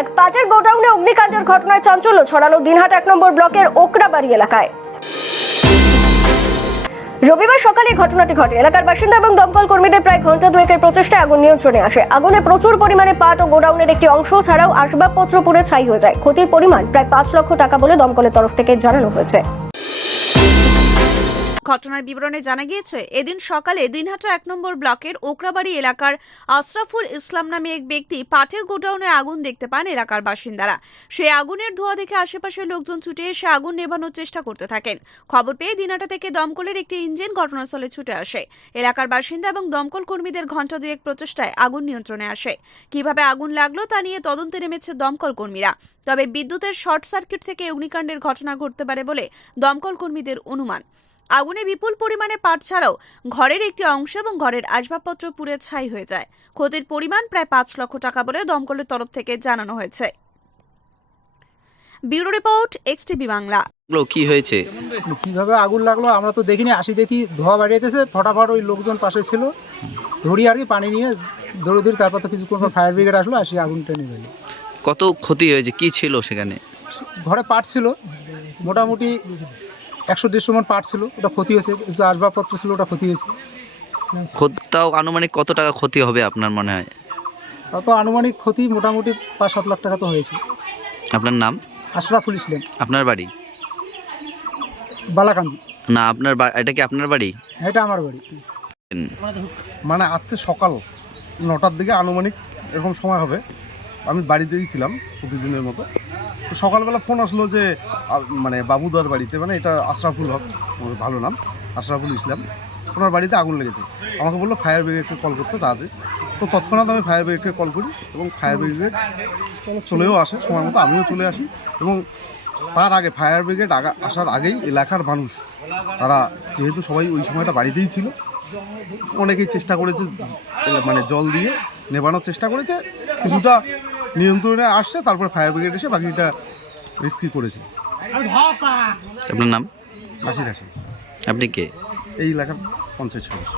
এক পাটের গোডাউনে অগ্নিকাণ্ডের ঘটনায় চাঞ্চল্য, ছড়ালো দিনহাট এক নম্বর ব্লকের ওকরাবাড়ি এলাকায়। রবিবার সকালে ঘটনাটি ঘটে। এলাকার বাসিন্দা এবং দমকল কর্মীদের প্রায় ঘণ্টা দুয়েকের প্রচেষ্টায় আগুন নিয়ন্ত্রণে আসে। আগুনে প্রচুর পরিমাণে পাট ও গোডাউনের একটি অংশ ছাড়াও আসবাবপত্র পুড়ে ছাই হয়ে যায়। ক্ষতির পরিমাণ প্রায় পাঁচ লক্ষ টাকা বলে দমকলের তরফ থেকে জানানো হয়েছে। ঘটনার বিবরণে জানা গিয়েছে, এদিন সকালে দিনহাটা এক নম্বর ব্লকের ওকরাবাড়ি এলাকার আশরাফুল ইসলাম নামে এক ব্যক্তি পাটের গোডাউনে আগুন দেখতে পান এলাকার বাসিন্দারা। সেই আগুনের ধোঁয়া দেখে আশেপাশের লোকজন ছুটে এসে আগুন নেভানোর চেষ্টা করতে থাকেন। খবর পেয়ে দিনহাটা থেকে দমকলের একটি ইঞ্জিন ঘটনাস্থলে ছুটে আসে। এলাকার বাসিন্দা এবং দমকল কর্মীদের ঘণ্টা দুয়েক প্রচেষ্টায় আগুন নিয়ন্ত্রণে আসে। কীভাবে আগুন লাগল তা নিয়ে তদন্তে নেমেছে দমকল কর্মীরা। তবে বিদ্যুতের শর্ট সার্কিট থেকে অগ্নিকাণ্ডের ঘটনা ঘটতে পারে বলে দমকল কর্মীদের অনুমান। আগুনে বিপুল পরিমাণে পাট ছাড়াও ঘরের একটি অংশ এবং ঘরের আসবাবপত্র পুড়ে ছাই হয়ে যায়। ক্ষতির পরিমাণ প্রায় পাঁচ লক্ষ টাকা বলে দমকলের তরফ থেকে জানানো হয়েছে। Bureau report XTV Bangla. কি হয়েছে? কীভাবে আগুন লাগল আমরা তো দেখিনি। আসি দেখি ধোয়া বাড়িয়েতেছে ফটাফট ওই লোকজন পাশে ছিল। ধরি আর কি পানি নিয়ে ধরে ধরে তারপর তো কিছুক্ষণ পর ফায়ার ব্রিগেড আসলো আসি আগুনটা নিয়ে গেল কত ক্ষতি হয়েছে? কি ছিল সেখানে? ঘরে পাট ছিল। মোটামুটি একশো দেড়শো মন পাট ছিল ওটা ক্ষতি হয়েছে। যে আসবাবপত্র ছিল ওটা ক্ষতি হয়েছে। তাও আনুমানিক কত টাকা ক্ষতি হবে আপনার মনে হয়? তত আনুমানিক ক্ষতি মোটামুটি পাঁচ সাত লাখ টাকা তো হয়েছে। আপনার নাম? আশরাফুল ইসলাম। আপনার বাড়ি? বালাকান্দি। না আপনার বা- এটা কি আপনার বাড়ি? এটা আমার বাড়ি। মানে আজকে সকাল নটার দিকে আনুমানিক এরকম সময় হবে। আমি বাড়িতেই ছিলাম প্রতিদিনের মতো। তো সকালবেলা ফোন আসলো যে মানে বাবুদার বাড়িতে মানে এটা আশরাফুল হক ভালো নাম, আশরাফুল ইসলাম। ওনার বাড়িতে আগুন লেগেছে। আমাকে বলল ফায়ার ব্রিগেডকে কল করতে তাড়াতাড়ি। তো তৎক্ষণাৎ আমি ফায়ার ব্রিগেডকে কল করি এবং ফায়ার ব্রিগেড চলেও আসে সময় মতো, আমিও চলে আসি এবং তার আগে ফায়ার ব্রিগেড আসার আগেই এলাকার মানুষ, তারা যেহেতু সবাই ওই সময়টা বাড়িতেই ছিল, অনেকেই চেষ্টা করেছে মানে জল দিয়ে নেবানোর চেষ্টা করেছে, কিছুটা নিয়ন্ত্রণে আসছে তারপর ফায়ার ব্রিগেড এসে বাকিটা রেস্কিউ করেছে। আপনার নাম? নাসির হাসি। আপনি কে এই এলাকার পঞ্চায়েত সদস্য।